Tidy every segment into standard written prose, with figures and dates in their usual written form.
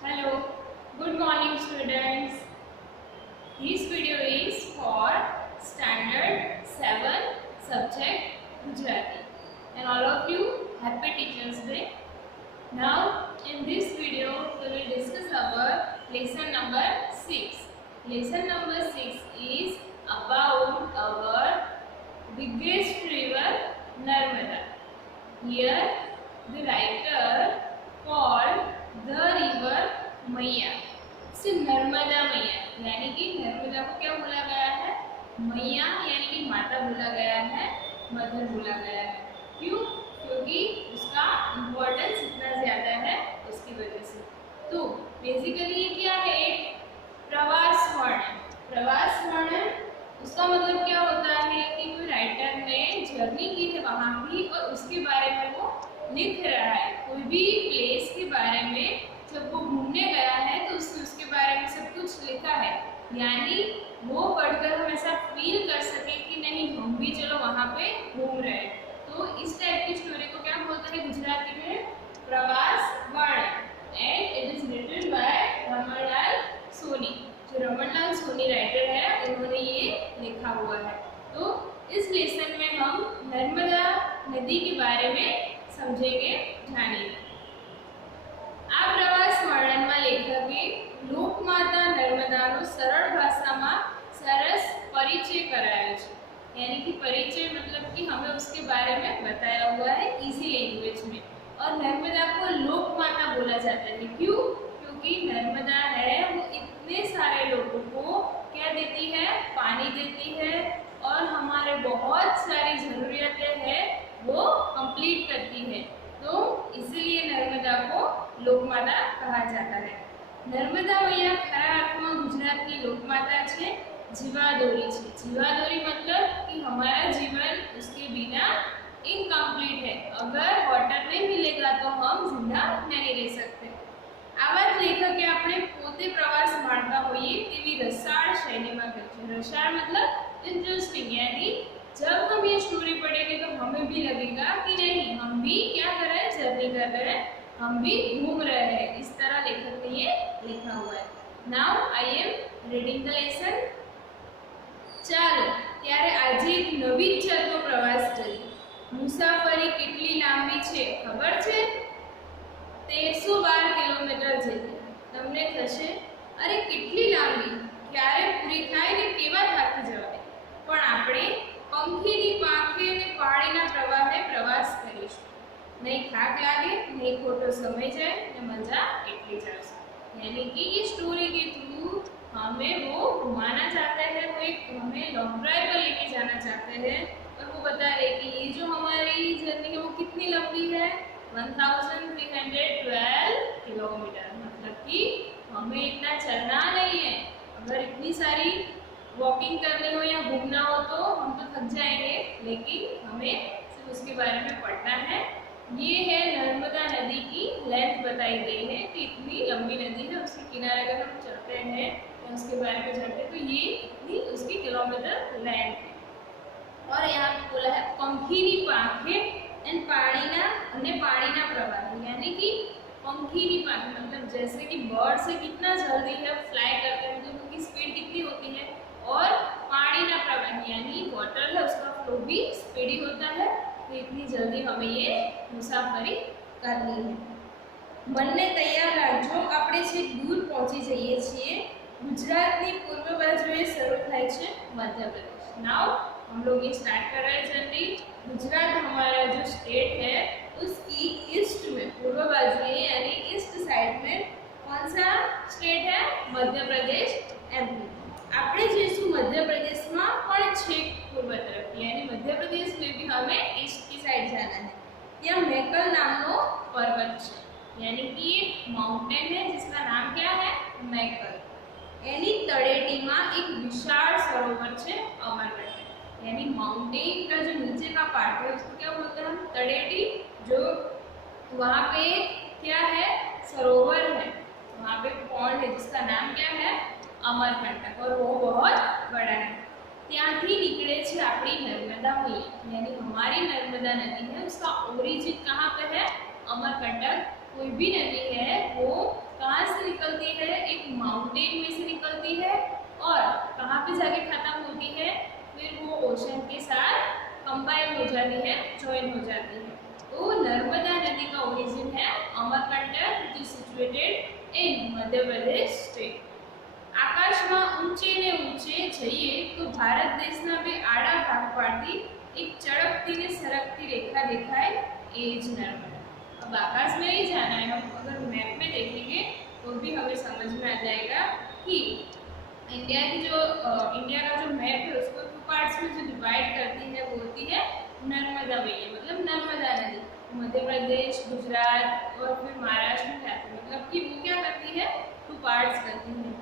Hello, good morning students. This video is for standard 7 subject Gujarati and all of you happy Teachers Day. Now in this video we will discuss our lesson number 6. Lesson number 6 is about our biggest river Narmada. Here the writer called the river मैया से नर्मदा मैया यानी कि नर्मदा को क्या बोला गया है? मैया यानी कि माता बोला गया है, मदर बोला गया है। क्यों? क्योंकि उसका इम्पोर्टेंस इतना ज़्यादा है उसकी वजह से। तो बेसिकली ये क्या है? एक प्रवास वर्णन। प्रवास वर्णन उसका मतलब क्या होता है कि कोई राइटर ने जर्नी की है वहाँ की और उसके बारे में वो लिख रहा है। कोई भी प्लेस के बारे में जब वो घूमने गया है तो उसके बारे में सब कुछ लिखा है, यानी वो पढ़कर हम ऐसा फील कर सके कि नहीं हम भी चलो वहाँ पे घूम रहे हैं। तो इस टाइप की स्टोरी को क्या बोलते हैं गुजराती में? Pravas Varnan. And it is written by Ramanlal Soni. जो रमणलाल सोनी राइटर है उन्होंने ये लिखा हुआ है। तो इस लेसन में हम नर्मदा नदी के बारे में समझेंगे, जानेंगे। આ પ્રવાસ વર્ણનમાં લેખકે લોકમાતા નર્મદાનો સરળ ભાષામાં સરસ પરિચય કરાયો છે। यानी कि परिचय मतलब कि हमें उसके बारे में बताया हुआ है इजी लैंग्वेज में। और नर्मदा को लोकमाता बोला जाता है। क्यों? क्योंकि नर्मदा है वो इतने सारे लोगों को क्या देती है? पानी देती है और हमारे बहुत सारी ज़रूरियातें हैं वो कंप्लीट करती है। तो इसीलिए नर्मदा को लोकमाता कहा जाता है। नर्मदा मैया खरा अर्थमां गुजरातनी लोकमाता छे, जीवादोरी छे। जीवादोरी मतलब कि हमारा जीवन उसके बिना इनकम्प्लीट है। अगर वाटर नहीं मिलेगा तो हम जिंदा नहीं रह सकते। आ बात लेखके આપણે પોતે પ્રવાસ માણતા હોઈએ તેવી રસાળ શૈલીમાં કહે છે। રસાળ मतलब इंटरेस्टिंग, यानी जब हम ये स्टोरी पढ़ेंगे तो हमें भी लगेगा कि नहीं हम भी क्या कर रहे हैं? जर्नी कर रहे हैं, हम भी घूम रहे हैं। इस तरह लेखक ने ये लिखा हुआ है। Now I am reading the lesson. ચાલો ત્યારે આજે એક નવી ચરનો પ્રવાસ કરીએ। મુસાફરી કેટલી લાંબી છે ખબર છે? 1312 કિલોમીટર જેટલી। તમને થશે અરે કેટલી લાંબી, ક્યારે પૂરી થાય ને કેવા થાકી જવાય। પણ આપણે પંખીની પાંખે અને પાણીના પ્રવાહે પ્રવાસ કરીશું। નહીં થાક લાગે, નહીં ખોટો સમય જાય ને મજા એટલી જ આવશે। यानी कि ये स्टोरी के थ्रू हमें वो घुमाना चाहते हैं, वो एक हमें लॉन्ग ड्राइव पर लेके जाना चाहते हैं और वो बता रहे कि ये जो हमारी जर्नी है वो कितनी लंबी है? 1312 किलोमीटर। मतलब कि हमें इतना चलना नहीं है। अगर इतनी सारी वॉकिंग करनी हो या घूमना हो तो हम तो थक जाएंगे, लेकिन हमें सिर्फ उसके बारे में पढ़ना है। ये है नर्मदा नदी की लेंथ बताई गई है कि इतनी लंबी नदी है, उसके किनारे अगर हम चलते हैं या उसके बारे में जानते हैं तो ये इतनी उसकी किलोमीटर लेंथ है। और यहाँ पे बोला है पंखीनी पाखे एंड पाणीना प्रवाह, यानी कि पंखीनी पाखे मतलब जैसे कि बर्ड से कितना जल्दी है फ्लाई करते हैं, तो उनकी स्पीड कितनी होती है। और पाणीना प्रवाह यानी वाटर है उसका फ्लो भी स्पीडी होता है। तो इतनी जल्दी हमें ये मुसाफरी करनी है। बनने तैयार રાખજો, આપણે છેક दूर पहुंची જઈએ છીએ। गुजरातनी पूर्व बाजुए શરૂ થાય છે मध्य प्रदेश। नाउ हम लोग ये स्टार्ट कर रहे हैं जर्नी। गुजरात हमारा जो स्टेट है उसकी ईस्ट में पूर्व बाजुए यानी ईस्ट साइड में कौन सा स्टेट है? मध्य प्रदेश, एमपी। આપણે જઈશું मध्य प्रदेश में પણ છેક पूर्व तरफ, यानी मध्य प्रदेश में भी हमें ईस्ट की साइड जाना है। यहाँ मैकल नामनो पर्वत है, यानी कि एक माउंटेन है जिसका नाम क्या है? मैकल। एनी तळेटी में एक विशाल सरोवर है अमरकंटक, यानी माउंटेन का जो नीचे का पार्ट है उसको क्या बोलते हैं हम? तळेटी। जो वहाँ पे क्या है? सरोवर है, वहाँ पे पॉन्ड है जिसका नाम क्या है? अमरकंटक, और वो बहुत बड़ा है। ત્યાંથી निकले छे अपनी नर्मदा मैया, यानी हमारी नर्मदा नदी है उसका ओरिजिन कहाँ पे है? अमरकंटक। कोई भी नदी है वो कहाँ से निकलती है, एक माउंटेन में से निकलती है और कहाँ पे जाके खत्म होती है, फिर वो ओशन के साथ कंबाइन हो जाती है, ज्वाइन हो जाती है। तो नर्मदा नदी का ओरिजिन है Amarkantak, which is situated in Madhya Pradesh state. આકાશમાં ઊંચે ને ઊંચે જઈએ તો ભારત દેશના બે આડા ભાગ પાડતી एक चड़कती ने सरकती रेखा दिखाए, ये नर्मदा। अब आकाश में नहीं जाना है, हम अगर मैप में देखेंगे तो भी हमें समझ में आ जाएगा कि इंडिया का जो मैप है उसको टू पार्ट्स में जो डिवाइड करती है वो होती है नर्मदा मैया, मतलब नर्मदा नदी। मध्य प्रदेश, गुजरात और फिर महाराष्ट्र में जाती है, मतलब कि वो क्या करती है, टू पार्ट्स करती है।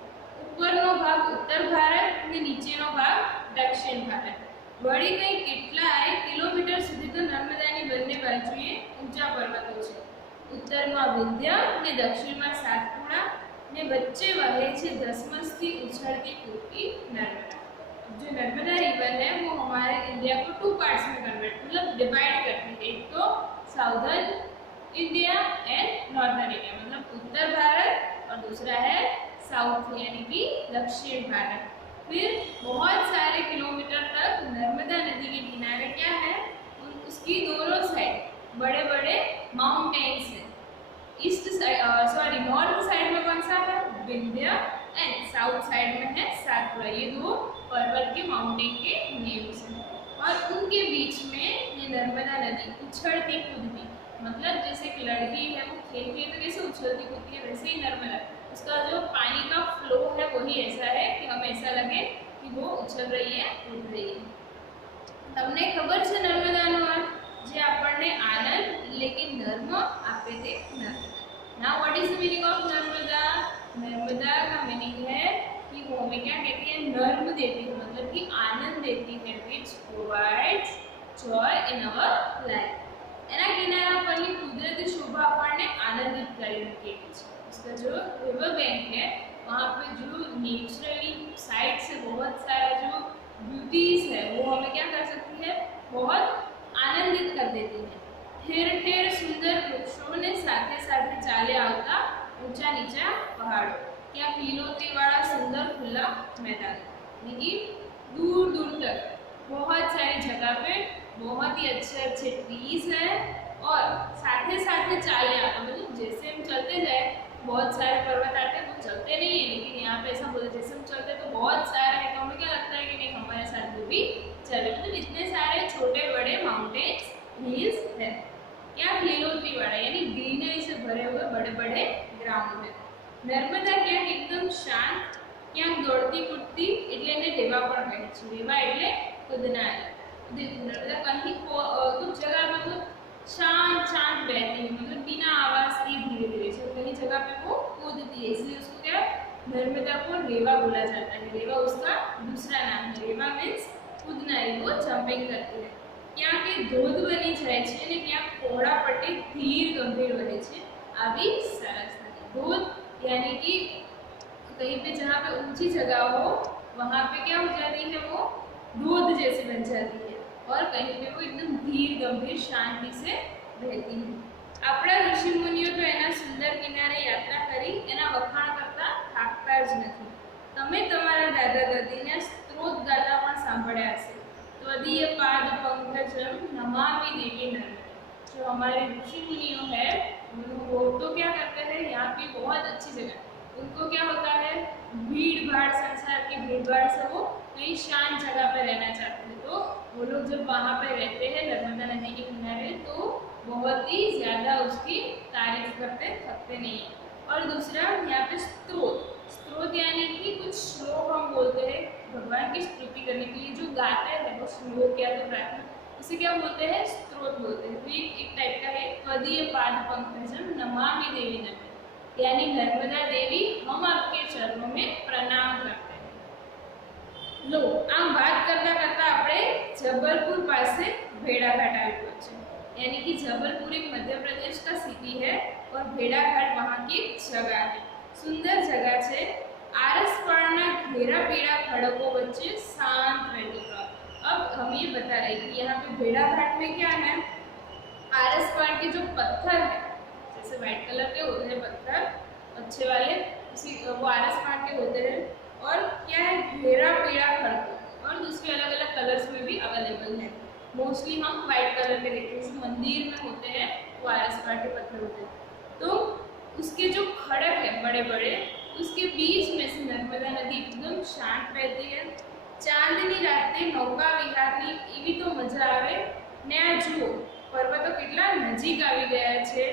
ઉપરનો ભાગ ઉત્તર ભારત અને નીચેનો ભાગ દક્ષિણ ભારત। વળી કંઈ કેટલાય કિલોમીટર સુધી તો નર્મદાની બંને બાજુએ ઊંચા પર્વતો છે। ઉત્તરમાં વિંધ્ય અને દક્ષિણમાં સાતપુડા ને વચ્ચે વહે છે ધસમસથી ઉછળતી કૂદતી નર્મदा। जो नर्मदा रिवर है वो हमारे इंडिया को टू पार्ट्स में कन्वर्ट मतलब डिवाइड करती है, एक तो southern India and northern India, मतलब उत्तर भारत और दूसरा है साउथ यानी कि दक्षिण भारत। फिर बहुत सारे किलोमीटर तक नर्मदा नदी के किनारे क्या है, उसकी दोनों साइड बड़े बड़े माउंटेन्स हैं। ईस्ट साइड नॉर्थ साइड में कौन सा है, विंध्य, एंड साउथ साइड में है सातपुड़ा। ये दो पर्वत के माउंटेन के नेम्स हैं और उनके बीच में ये नर्मदा नदी उछलती कूदती, मतलब जैसे एक लड़की है वो खेलती है तो कैसे उछलती कूदती है, वैसे ही नर्मदा, उसका जो पानी का फ्लो है वही ऐसा है कि हमें ऐसा लगे कि वो उछल रही है, कूद रही है। તમને ખબર છે નર્મદાનો અર્થ, જે આપણને આનંદ લેकिन નર્મ આપે તે Narmada. Now what is the meaning of Narmada? Narmada का मीनिंग है कि वो हमें क्या कहती है, नर्म देती है, मतलब कि आनंद देती है, which provides joy in our life। એના કિનારા પરની કુદરતી શોભા આપણને આનંદિત કરી મૂકે છે। उसका जो रिवर बैंक है वहाँ पे जो नेचुरली साइड से बहुत सारा जो ब्यूटीज है वो हमें क्या कर सकती है, बहुत आनंदित कर देती है। ठेर ठेर सुंदर वृक्षों ने साथे साथे चाले आवता ऊंचा नीचा पहाड़ों, क्या लीलोतरी वाला सुंदर खुला मैदान, यानी दूर दूर तक बहुत सारी जगह पे बहुत ही अच्छे अच्छे ट्रीज हैं और साथे साथे चाले आता, मतलब जैसे हम चलते जाए बहुत सारे पर्वत आते हैं, वो चलते नहीं है, लेकिन यहाँ पे ऐसा बोलते जैसे हम चलते तो बहुत सारे हैं, तो हमें क्या लगता है कि नहीं हमारे साथ वो भी चले, मतलब इतने सारे छोटे बड़े माउंटेन्स हिल्स है। क्या लीलोतरी वाला यानी ग्रीनरी से भरे हुए बड़े बड़े ग्राउंड है। नर्मदा क्या एकदम शांत, क्या दौड़ती कूदती એટલે એને રેવા પણ કહે છે। રેવા એટલે કૂદનાર। नर्मदा कहीं कुछ जगह पे वो शांत शांत बहती है, मतलब बिना आवाज के धीरे धीरे से, कहीं जगह पे वो कूदती है, इसलिए उसको क्या नर्मदा को रेवा बोला जाता है। रेवा उसका दूसरा नाम है। रेवा मीन्स कूदनारी, वो जंपिंग करती है। क्या के धोध बनी जाए छे ने क्या पહોળા પટ્ટી ધીર ગંભીર વહે છે, આવી સરસ નદી। ધોધ यानी कि कहीं पे जहाँ पे ऊंची जगह हो वहाँ पे क्या हो जाती है, वो धोध जैसी बन जाती है और कहीं पे वो एकदम धीर गंभीर शांति से बहती है। આપણા ઋષિ મુનિઓ તો એના સુંદર કિનારે યાત્રા કરી એના વખાણ કરતા થાકતા જ નથી। તમે તમારા દાદા દાદીને સ્ત્રોત ગાતા પણ સાંભળ્યા હશે, त्वदीय पाद पंकजम नमामि देवी नर्मदा। जो हमारे ऋषि मुनियों है वो तो क्या करते हैं, यहाँ पे बहुत अच्छी जगह, उनको क्या होता है, भीड़ भाड़, संसार की भीड़ भाड़ से वो कहीं शांत जगह पर रहना चाहते हैं, तो वो लोग जब वहाँ पे रहते हैं नर्मदा नदी के किनारे तो बहुत ही ज़्यादा उसकी तारीफ करते, थकते नहीं है। और दूसरा यहाँ पे स्त्रोत, स्त्रोत यानी कि कुछ श्लोक हम बोलते हैं भगवान की स्तुति करने के लिए, जो गाते हैं वो श्लोक या तो प्रार्थना, उसे क्या बोलते हैं, स्त्रोत बोलते हैं। तो एक टाइप का है त्वदीय पाद पंकजम नमामि देवी नर्मदा, यानी नर्मदा देवी हम आपके चरणों में प्रणाम करते हैं। लो आम बात करता करता આપણે जबलपुर पासे भेड़ाघाट આવી પહોંચે, यानी कि जबलपुर एक मध्य प्रदेश का सिटी है और भेड़ाघाट वहाँ की जगह है। सुंदर जगह है। आरसपाड़ना घेरा पीड़ा खड़कों वच्चे शांत रहती है। अब हम ये बता रहे कि यहाँ पे भेड़ाघाट में क्या है, आरसपाड़ के जो पत्थर है जैसे व्हाइट कलर के होते हैं पत्थर, अच्छे वाले, उसी वो आर एस मार्ट के होते हैं। और क्या है, घेरा पीला खड़को, और दूसरे अलग अलग कलर्स में भी अवेलेबल है। मोस्टली हम वाइट कलर के देखते हैं, मंदिर में होते हैं वो आर एस मार्ट के पत्थर होते हैं। तो उसके जो खड़क है बड़े बड़े, उसके बीच में से नर्मदा नदी एकदम शांत रहती है। चांदनी राते नौका विहाરની એવી તો મજા આવે ને આ જુઓ પર્વતો કેટલા નજીક આવી ગયા છે,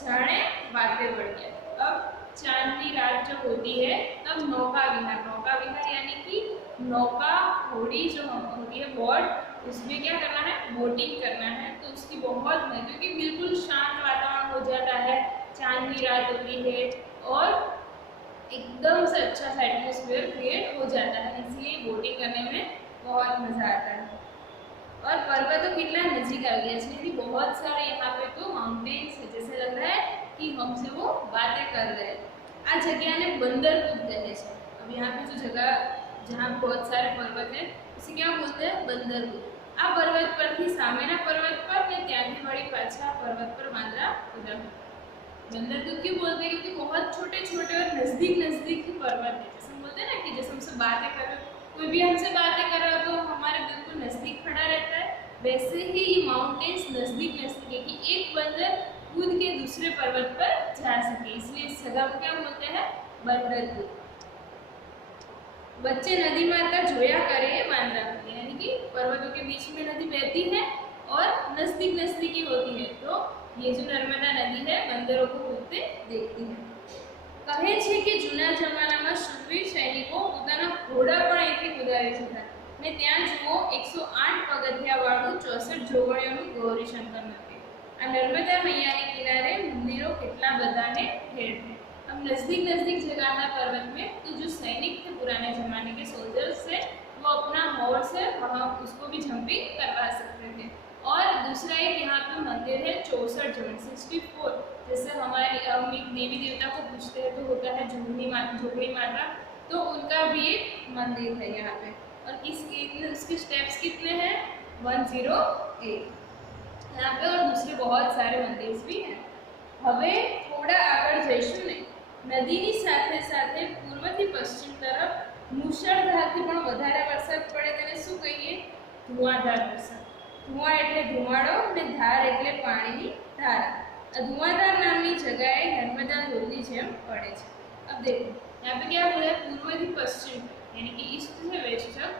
જાણે વાતે પડી ગયા। अब चांदनी रात जब होती है तब नौका विहार यानी कि नौका घोड़ी जो होती है बोट, उसमें क्या करना है, बोटिंग करना है। तो उसकी बहुत मजा, क्योंकि बिल्कुल शांत वातावरण हो जाता है, चांदनी रात होती है और एकदम से अच्छा सा एटमोसफियर क्रिएट हो जाता है, इसलिए बोटिंग करने में बहुत मज़ा आता है। और पर्वतों कितना नजीक आ गया है, बहुत सारे यहाँ पे तो माउंटेन्स है, जैसे लग रहा है कि हमसे वो बातें कर रहे हैं। आ जगह ने बंदरकूद कहे छे। अब यहाँ पे जो जगह जहाँ बहुत सारे पर्वत है उसे क्या बोलते हैं, बंदरकूद। आ पर्वत पर थी सामेना पर्वत पर ने त्याथी वળી पाछा पर्वत पर वांदरा उतरा। बंदरकूद क्यों बोलते हैं, क्योंकि बहुत छोटे छोटे और नजदीक नजदीक पर्वत है। जैसे हम बोलते हैं ना कि जैसे हमसे बातें कर रहे हो, कोई भी हमसे बातें कर रहा हो तो हमारे बिल्कुल नजदीक खड़ा रहता है, वैसे ही ये माउंटेन्स नजदीक नजदीक है कि एक बंदर कूद के दूसरे पर्वत पर जा सके, इसलिए इस जगह को क्या बोलते हैं, बंदरकूद। बच्चे नदी माता जोया करे वांदरा कूदे, यानी कि पर्वतों के बीच में नदी बहती है और नजदीक नजदीकी होती है, तो ये जो नर्मदा नदी है बंदरों को कूदते देखती है। કહે છે કે જૂના જમાનામાં શૂરવીર સૈનિકો પોતાના ઘોડા પણ અહીંથી કુદાવી જતા ને ત્યાં જુઓ 108 પગથિયાવાળું 64 જોગણીઓનું ગૌરીશંકર મંદિર। આ નર્મદા મૈયાની કિનારે મંદિરો કેટલા બધાને ઠેર ઠેર। अब नजदीक जगह है पर्वत में, तो जो सैनिक थे पुराने जमाने के सोल्जर्स थे, वो अपना हॉर्स है वहाँ उसको भी जंपिंग करवा सकते थे। और दूसरा एक यहाँ पे मंदिर है 64 जोड़ 64, जैसे हमारे हम एक देवी देवता को पूछते हैं तो होता है जोगनी माता, तो उनका भी एक मंदिर है यहाँ पे। और उसके स्टेप्स कितने हैं, 108 यहाँ पे, और दूसरे बहुत सारे मंदिर भी हैं। હવે થોડા આગળ જઈશું ને, નદીની સાથે સાથે પૂર્વથી પશ્ચિમ તરફ મુશળધારથી પણ વધારે વરસાદ પડે તેને શું કહીએ, ધુઆંધાર વરસાદ। ધુઆં એટલે ધુમાડો અને ધાર એટલે પાણીની ધારા। આ ધુઆંધાર નામની જગ્યાએ નર્મદા ધોધની જેમ પડે છે। अब देखो यहाँ पे क्या बोला है, पूर्व થી पश्चिम, यानी कि ईस्ट से वेस्ट तक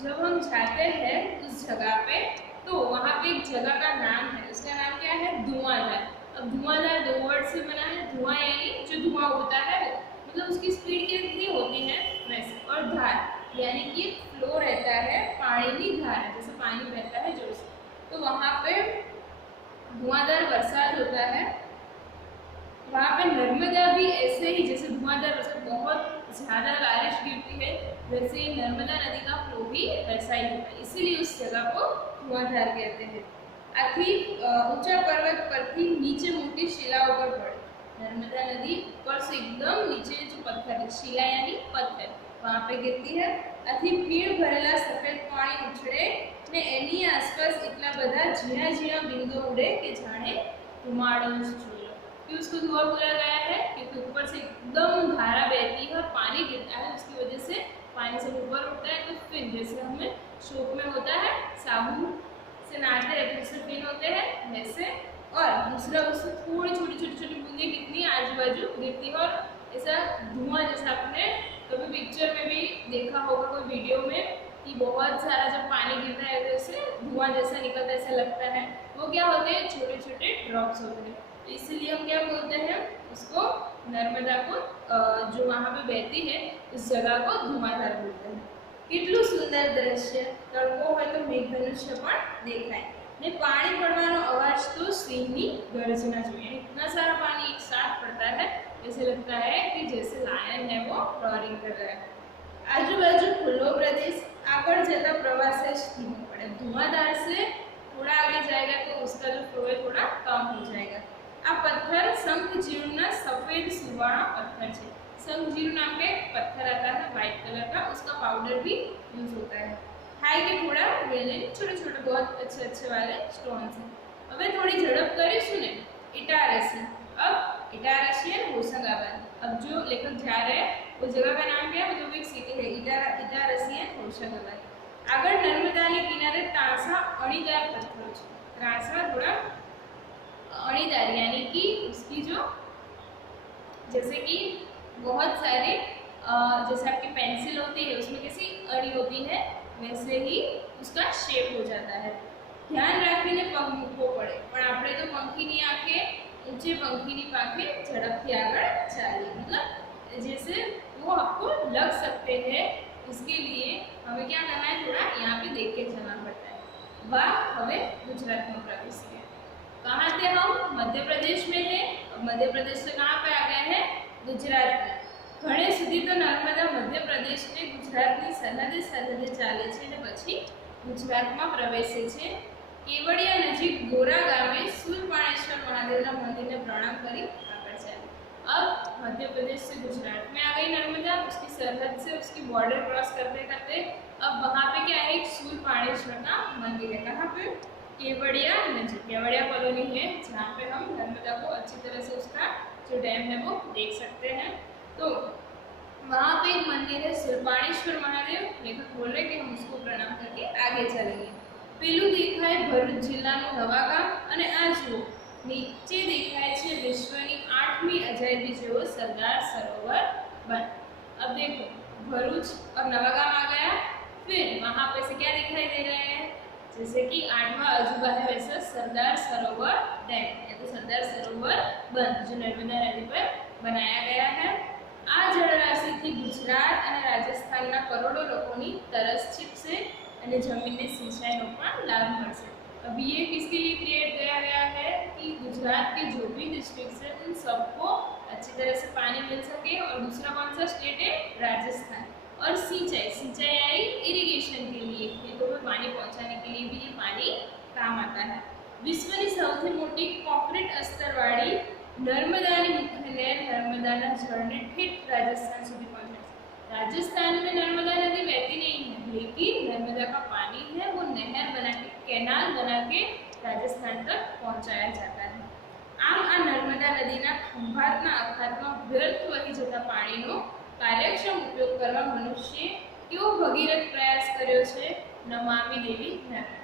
जब हम जाते हैं उस जगह पे, तो वहाँ पे एक जगह का नाम है, उसका नाम क्या है, धुआंधार। अब धुआंधार 2 वर्ड से बना है, धुआं यानी जो धुआं होता है वो, मतलब उसकी स्पीड कितनी होती है वैसे, और धार यानी कि फ्लो रहता है, पानी की धार है, जैसे पानी बहता है जोर से, तो वहाँ पे धुआंधार बरसात होता है। वहाँ पे नर्मदा भी ऐसे ही, जैसे धुआंधार बरसात बहुत ज़्यादा बारिश गिरती है, वैसे ही नर्मदा नदी का फ्लो भी वैसा ही होता है, इसीलिए उस जगह को धुआंधार कहते हैं। आखी ऊंचा पर्वत पर थी नीचे मोटी शिलाओं पर पड़े। नर्मदा नदी ऊपर से एकदम नीचे जो पत्थर है, शिला यानी पत्थर, वहाँ पे गिरती है। आथी भीड़ भरेला सफेद पानी उछड़े ने एनी आसपास इतना बड़ा झीणा झीणा बिंदु उड़े कि जाने धुमाड़ो चूलो। क्यों उसको धुआं बोला गया है, क्योंकि ऊपर से एकदम धारा बहती है और पानी गिरता है, उसकी वजह से पानी से ऊपर उठता है। तो फिर जैसे हमें शोक में होता है साबुन से नहाते रहते उससे फिन होते हैं वैसे, और दूसरा उससे थोड़ी छोटी बूंदें कितनी आजू बाजू गिरती है, और ऐसा धुआं जैसा आपने कभी पिक्चर में भी देखा होगा, कोई वीडियो में, कि बहुत सारा जब पानी गिरता है तो ऐसे धुआं जैसा निकलता है, ऐसा लगता है, वो क्या होते हैं, छोटे छोटे ड्रॉप्स होते हैं। तो इसलिए हम क्या बोलते हैं उसको, नर्मदा को जो वहाँ पे बहती है उस जगह को धुआंधार बोलते हैं। કેટલું સુંદર દ્રશ્ય, તડકો હોય તો મેઘધનુષ્ય પણ દેખાય ને પાણી પડવાનો અવાજ તો સિંહની ગર્जना જોઈએ। इतना सारा पानी एक साथ पड़ता है, ऐसे लगता है कि जैसे लायन है वो रॉरिंग कर रहा है। आजू बाजू खुल्लो प्रदेश, आगे जता प्रवास धीमा पड़े। धुआंधार से थोड़ा आगे जाएगा तो उसका जो फ्लो है थोड़ा कम हो जाएगा। आ पत्थर शंखजीर्ण सफेद सुवाणा पत्थर है। शंखजीरू नाम का एक पत्थर आता है व्हाइट कलर का, उसका पाउडर भी यूज होता है। हाई के थोड़ा वेले छोटे छोटे बहुत अच्छे वाले स्टोन्स हैं। अब थोड़ी झड़प करीशू ने इटारसी। अब इटारसी है होशंगाबाद। अब लेखक जा रहे हैं वो जगह का नाम क्या है, वो एक सिटी है इटारसी एंड होशंगाबाद। આગળ નર્મદાને કિનારે ત્રાંસા અણીદાર પથ્થરો છે। ત્રાંસા थोड़ा अणीदार यानी कि उसकी जो जैसे कि बहुत सारे जैसे आपकी पेंसिल होती है उसमें कैसी अड़ी होती है वैसे ही उसका शेप हो जाता है। ध्यान રાખીને પગ મૂકવો પડે પણ આપણે તો પંખીની આંખે ऊंचे पंखीनी पाखे झड़पથી આગળ ચાલીએ, मतलब जैसे वो आपको लग सकते हैं इसके लिए हमें क्या करना है, थोड़ा यहाँ पे देख के चलना पड़ता है। वाह हमें गुजरात में प्रवेश किया। कहाँ थे हम, मध्य प्रदेश में थे। अब मध्य प्रदेश से कहाँ पे आ गए हैं, गुजरात में। घणे સુધી તો નર્મદા મધ્ય પ્રદેશ ને ગુજરાતની સરહદે ચાલે છે અને પછી ગુજરાતમાં પ્રવેશે છે। केवड़िया नजीक गोरा गामे सूर्यपाणेश्वर महादेवना मंदिर प्रणाम करी आगे चले। अब मध्य प्रदेश से गुजरात में आ गई नर्मदा, उसकी सरहद से उसकी बॉर्डर क्रॉस करते करते अब वहाँ पे क्या है, एक सूर्यपाणेश्वर का मंदिर है। कहाँ पे, केवड़िया नजीक, केवड़िया कॉलोनी है जहाँ पे हम नर्मदा को अच्छी तरह से उसका जो डैम है वो देख सकते हैं। तो वहाँ पे एक मंदिर है सूर्यपाणेश्वर महादेव। लेखक बोल रहे कि हम उसको प्रणाम करके आगे चलेंगे। पेलू देखाय भरूच जिल्लाનું नवागाम અને આ જુઓ નીચે દેખાય છે વિશ્વની 8મી અજાયબી જેવો સરદાર સરોવર बन। अब देखो भरूच और नवागाम आ गया, फिर वहाँ पे से क्या दिखाई दे रहे हैं, जैसे कि 8वां अजूबा है वैसा सरदार सरोवर डैम या तो सरदार सरोवर बन जो नर्मदा नदी पर बनाया गया है। आ जलराशिથી गुजरात અને રાજસ્થાનના કરોડો લોકોની તરસ છીપશે અને જમીનને સિંચાઈનો પણ લાભ મળશે। अब ये किसके लिए क्रिएट किया गया है कि गुजरात के जो भी डिस्ट्रिक्ट है उन सबको अच्छी तरह से पानी मिल सके। और दूसरा कौन सा स्टेट है, राजस्थान। और सिंचाई आई इरिगेशन के लिए, खेतों में पानी पहुंचाने के लिए भी ये पानी काम आता है। विश्वની સૌથી મોટી કોન્ક્રીટ અસ્તરવાળી નર્મદાની મુખ્ય નહેર નર્મદાના જળને ઠેઠ राजस्थान સુધી પહોંચે। राजस्थान में नर्मदा नदी बहती नहीं है, लेकिन नर्मदा का पानी है वो नहर बना के, कैनाल बना के राजस्थान तक पहुंचाया जाता है। आम आ नर्मदा नदीना खंभातना अखातમાં વ્યર્થ વહી જતા પાણીનો કાર્યક્ષમ ઉપયોગ કરવા મનુષ્યએ કેવો ભગીરથ પ્રયાસ કર્યો છે, નમામિ દેવી નર્મદે।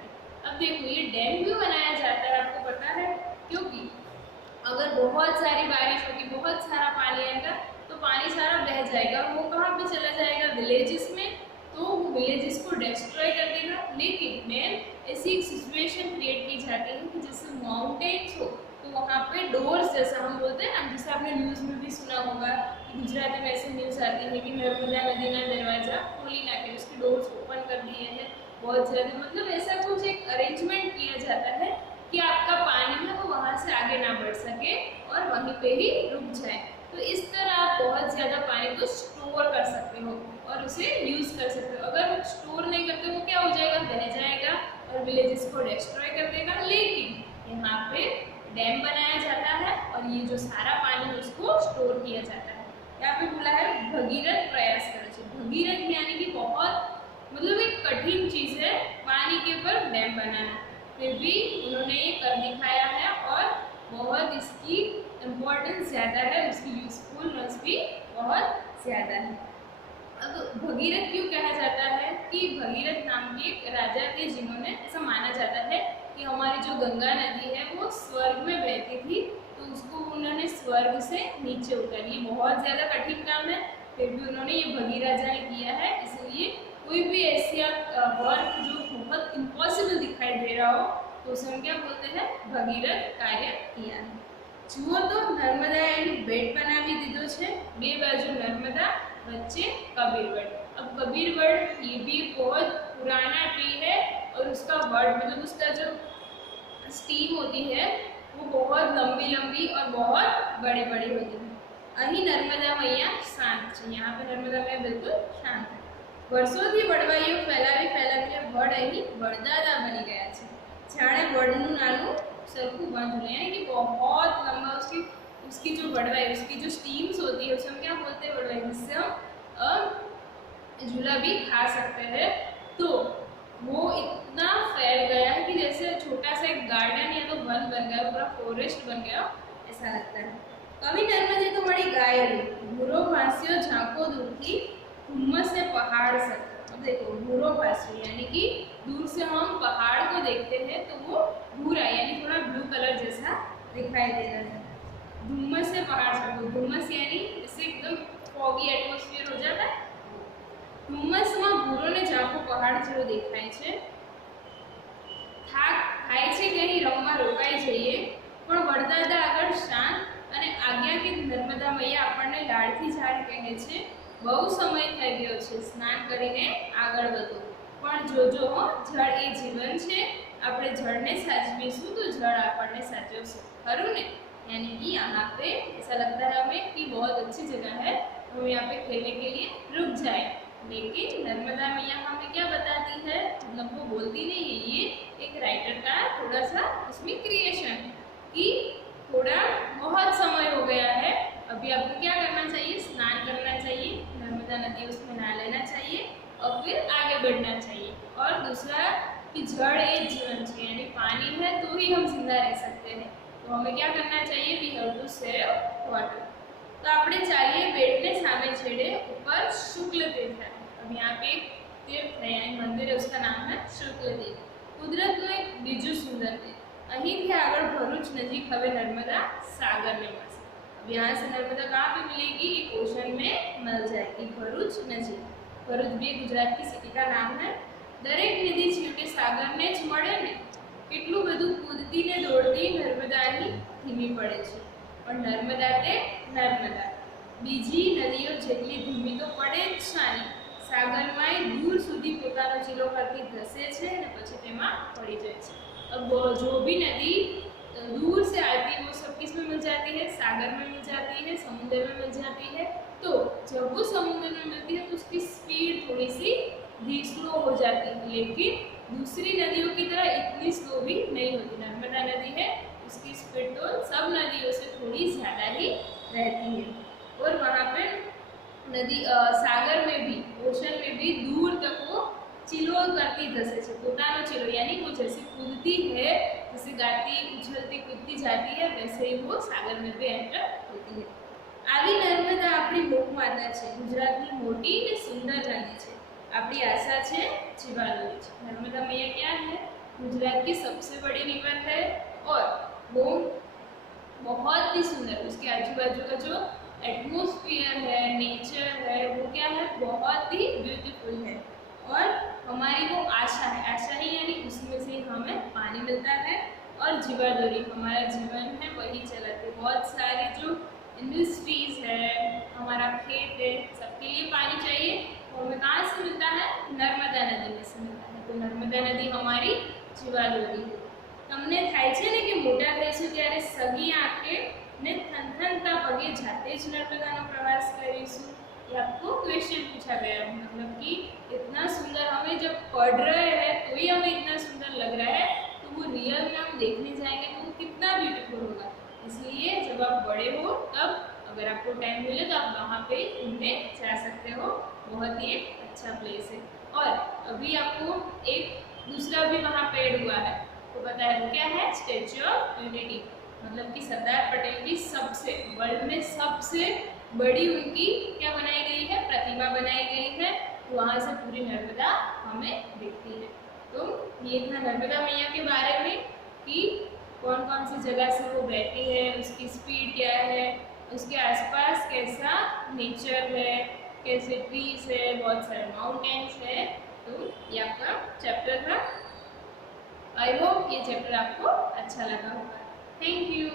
अब देखो ये डैम क्यों बनाया जाता है आपको पता है, क्योंकि अगर बहुत सारी बारिश होगी, बहुत सारा पानी आएगा तो पानी सारा बह जाएगा और वो कहाँ पे चला जाएगा, विलेजेस में। तो वो विलेजेस को डिस्ट्रॉय कर देगा। लेकिन मैम ऐसी एक सिचुएशन क्रिएट की जाती है कि जैसे माउंटेन्स हो तो वहाँ पे डोर्स, जैसा हम बोलते हैं ना, जैसे आपने न्यूज़ में भी सुना होगा कि गुजरात में ऐसी न्यूज़ आती है कि नर्मदा नदी का दरवाजा खोली ना के उसके डोर्स ओपन कर दिए हैं बहुत ज़्यादा। मतलब ऐसा कुछ एक अरेंजमेंट किया जाता है कि आपका पानी है वो वहाँ से आगे ना बढ़ सके और वहीं पे ही रुक जाए। तो इस तरह आप बहुत ज़्यादा पानी को स्टोर कर सकते हो और उसे यूज़ कर सकते हो। अगर स्टोर नहीं करते हो क्या हो जाएगा, बह जाएगा और विलेजेस को डिस्ट्रॉय कर देगा। लेकिन यहाँ पे डैम बनाया जाता है और ये जो सारा पानी है उसको स्टोर किया जाता है। यहाँ पे बोला है भगीरथ प्रयास करे छे। भगीरथ यानी कि बहुत मतलब एक कठिन चीज़ है पानी के ऊपर डैम बनाना, फिर भी उन्होंने ये कर दिखाया है और बहुत इसकी इम्पोर्टेंस ज़्यादा है, उसकी यूजफुलनेस भी बहुत ज़्यादा है। अब भगीरथ क्यों कहा जाता है कि भगीरथ नाम की एक राजा थे जिन्होंने, ऐसा माना जाता है कि हमारी जो गंगा नदी है वो स्वर्ग में बहती थी तो उसको उन्होंने स्वर्ग से नीचे उतारी। ये बहुत ज़्यादा कठिन काम है फिर भी उन्होंने ये भगीरथ ने किया है। इसलिए कोई भी ऐसी वर्क जो बहुत इम्पॉसिबल दिखाई दे रहा हो तो उसे हम क्या बोलते हैं, भगीरथ कार्य किया है। जुओ तो नर्मदा एनी बेट बनावी दीधो छे, बे बाजू नर्मदा वच्चे कबीरवड। अब कबीरवड ये भी बहुत पुराना ट्री है और उसका वड मतलब उसका जो स्टीम होती है वो बहुत लंबी लंबी और बहुत बड़ी बड़ी होती है। अहीं नर्मदा मैया शांत है, यहाँ पे नर्मदा मैया बिल्कुल शांत है। वर्षोथी वडवाईओ फैलावी फैलावीने वड अहीं वडदादा बनी गया है। जाने वडनुं नानुं सरखुं बांधेलुं यानी कि बहुत लंबा उसकी जो वडवाई उसकी जो स्टीम्स होती है उसे हम क्या बोलते हैं, वडवाई, जिससे हम झूला भी खा सकते हैं। तो वो इतना फैल गया है कि जैसे छोटा सा एक गार्डन या तो वन बन गया, पूरा फॉरेस्ट बन गया ऐसा लगता है। કવિ નર્મદે તો વળી ગાયેલું ભૂરો ભાસ્યો ઝાંકો દૂરથી धुम्मस से पहाड़ सर। अब देखो भूरो भास्यो यानी कि दूर से हम पहाड़ को देखते हैं तो वो भूरा यानी थोड़ा ब्लू कलर जैसा दिखाई दे रहा है। धुम्मस से पहाड़ सर, धुम्मस यानी इससे एकदम फॉगी एटमोस्फियर हो जाता है। धुम्मस में भूरो ने ઝાંખો पहाड़ જેવો દેખાય છે। થાક થાય છે કે અહીં રમવા રોકાઈ જઈએ, પણ વરદાદા આગળ શાંત અને આજ્ઞાથી નર્મદા મૈયા આપણને લાડથી ઝાડ કહે છે, બહુ સમય થઈ ગયો છે, સ્નાન કરીને આગળ વધો, પણ જોજો હો, જળ એ જીવન છે, આપણે જળને સાચવીશું તો જળ આપણને સાચવશે, ખરું ને? यानी कि यहाँ पे ऐसा लगता है हमें कि बहुत अच्छी जगह है, हम यहाँ पे खेलने के लिए रुक जाए, लेकिन नर्मदा मैया हमें क्या बताती है, मतलब वो बोलती नहीं है, ये एक राइटर का थोड़ा सा उसमें क्रिएशन कि थोड़ा बहुत समय हो गया है, अभी आपको क्या करना चाहिए, स्नान करना चाहिए, नर्मदा नदी उसमें नहा लेना चाहिए और फिर आगे बढ़ना चाहिए। और दूसरा कि जड़ एक जीवन है, यानी पानी है तो ही हम जिंदा रह सकते हैं, तो हमें क्या करना चाहिए, we have to save water. तो આપણે ચાલીએ બેટને સામે છેડે ऊपर शुक्ल तीर्थ है। अब यहाँ पे एक तीर्थ है यानी मंदिर है, उसका नाम है शुक्ल तीर्थ। कुदरतનું એક બીજું સુંદર तीर्थ। અહીંથી આગળ ભરૂચ નજીક હવે નર્મદા સાગર में મળશે। अब यहाँ से नर्मदा कहाँ पे मिलेगी, एक ओशन में मिल जाएगी, भरूच नजीक। भरूच भी गुजरात की सिटी का नाम है। दरेक नदी छेवटे सागरने ज મળે ને, કેટલું બધું કૂદતી ને દોડતી નર્મદા અહીં ધીમી પડે છે, પણ નર્મદા તે નર્મદા, બીજી નદીઓ જેટલી ધીમી તો પડે જ શાની, સાગરમાં દૂર સુધી પોતાનો ચીલો કરતી ધસે છે અને પછી તેમાં પડી જાય છે। अब जो भी नदी दूर से आती है वो सब किस में मिल जाती है, सागर में मिल जाती है, समुद्र में मिल जाती है। तो जब वो समुद्र में मिलती है तो उसकी स्पीड थोड़ी सी स्लो हो जाती है, लेकिन दूसरी नदियों की तरह इतनी स्लो भी नहीं होती। नर्मदा नदी है उसकी स्पीड तो सब नदियों से थोड़ी ज़्यादा ही रहती है। और वहाँ पे नदी सागर में भी, ओशन में भी दूर तक वो चिलो करती धसे છે, પોતાનો चिलो यानी वो जैसे कूदती है, जैसे गाती उछलती कूदती जाती है, वैसे ही वो सागर में भी एंटर होती है। આવી નર્મદા આપણી લોકમાતા છે, ગુજરાતની મોટી અને સુંદર નદી છે, આપણી આશા છે, જીવાદોરી છે। नर्मदा मैया क्या है, गुजरात की सबसे बड़ी रिवर है और वो बहुत ही सुंदर, उसके आजू बाजू का जो एटमोस्फियर है, नेचर है, वो क्या है, बहुत ही ब्यूटीफुल है। और हमारी वो आशा है, आशा ही यानी उसमें से हमें पानी मिलता है और जीवादोरी हमारा जीवन है वही चलाते। बहुत सारे जो इंडस्ट्रीज है, हमारा खेत है, सबके लिए पानी चाहिए, वो हमें कहाँ से मिलता है, नर्मदा नदी में से मिलता है। तो नर्मदा नदी हमारी जीवादोरी है। તમને થાય છે ને કે મોટા થઈશું ત્યારે સગી આંખે ને થનથનતા પગે જાતે જ નર્મદાનો પ્રવાસ કરીશું, ये आपको क्वेश्चन पूछा गया है। मतलब कि इतना सुंदर हमें जब पढ़ रहे हैं तो ही हमें इतना सुंदर लग रहा है, तो वो रियल में हम देखने जाएंगे तो वो कितना ब्यूटीफुल होगा। इसलिए जब आप बड़े हो तब अगर आपको टाइम मिले तो आप वहाँ पे घूमने जा सकते हो, बहुत ही एक अच्छा प्लेस है। और अभी आपको एक दूसरा भी वहाँ पेड़ हुआ है, तो पता है वो क्या है, स्टैच्यू ऑफ यूनिटी। मतलब कि सरदार पटेल की सबसे वर्ल्ड में सबसे बड़ी उनकी क्या बनाई गई है, प्रतिमा बनाई गई है, तो वहाँ से पूरी नर्मदा हमें दिखती है। तो ये था नर्मदा मैया के बारे में कि कौन कौन सी जगह से वो बहती है, उसकी स्पीड क्या है, उसके आसपास कैसा नेचर है, कैसे ट्रीज है, बहुत सारे माउंटेन्स है। तो ये आपका चैप्टर था। आई होप ये चैप्टर आपको अच्छा लगा होगा। Thank you.